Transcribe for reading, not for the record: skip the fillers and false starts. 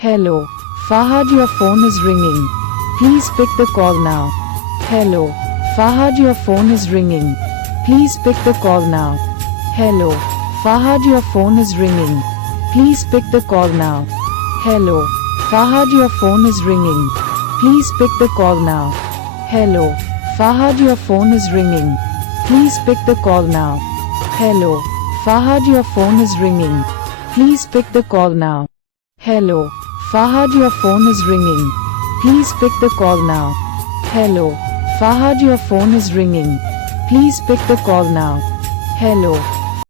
Hello, Fahad, your phone is ringing. Please pick the call now. Hello, Fahad, your phone is ringing. Please pick the call now. Hello, Fahad, your phone is ringing. Please pick the call now. Hello, Fahad, your phone is ringing. Please pick the call now. Hello, Fahad, your phone is ringing. Please pick the call now. Hello, Fahad, your phone is ringing. Please pick the call now. Hello, Fahad, your phone is ringing. Please pick the call now. Hello, Fahad, your phone is ringing. Please pick the call now. Hello.